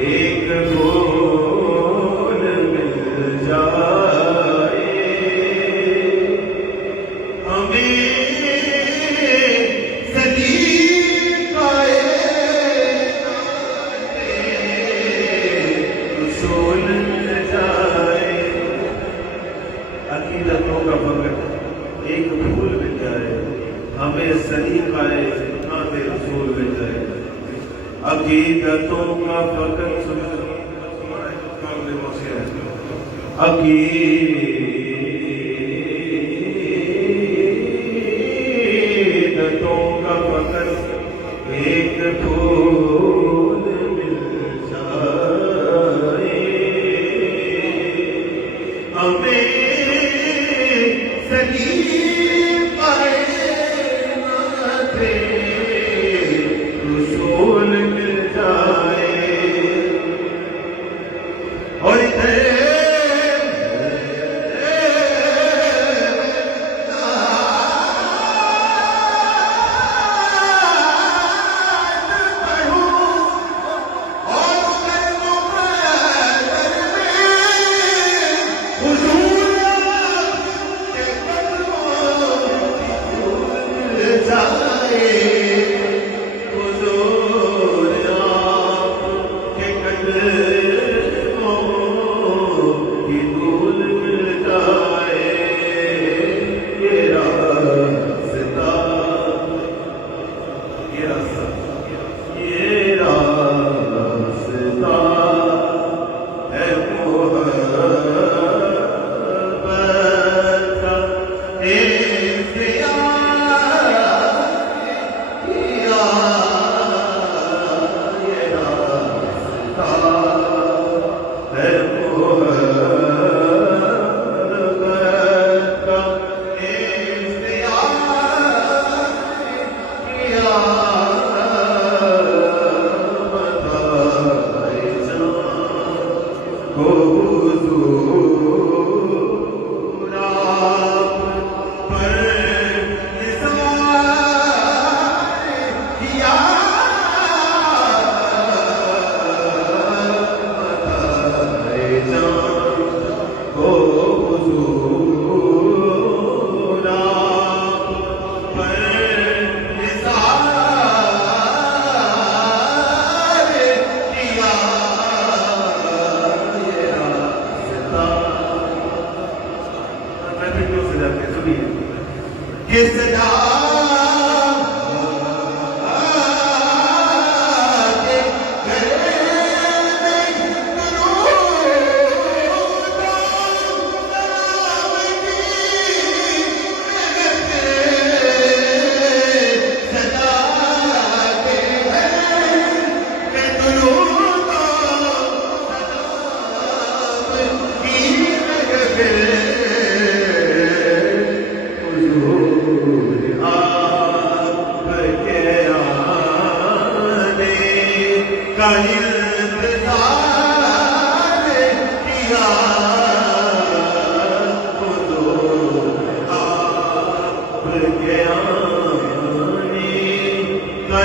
एक फूल मिल जाए हमें सलीम पाए उसूल मिल जाए। अकीदतों का फकत एक फूल मिल जाए हमें सलीम पाए नाते रसूल मिल जाए। अकीदतों का फकत अकीदतों का फकत एक फूल मिल जाए हमें सलीम पाए नाते रसूल मिल जाए। और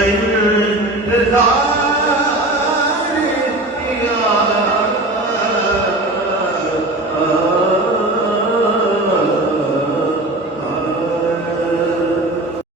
Amen.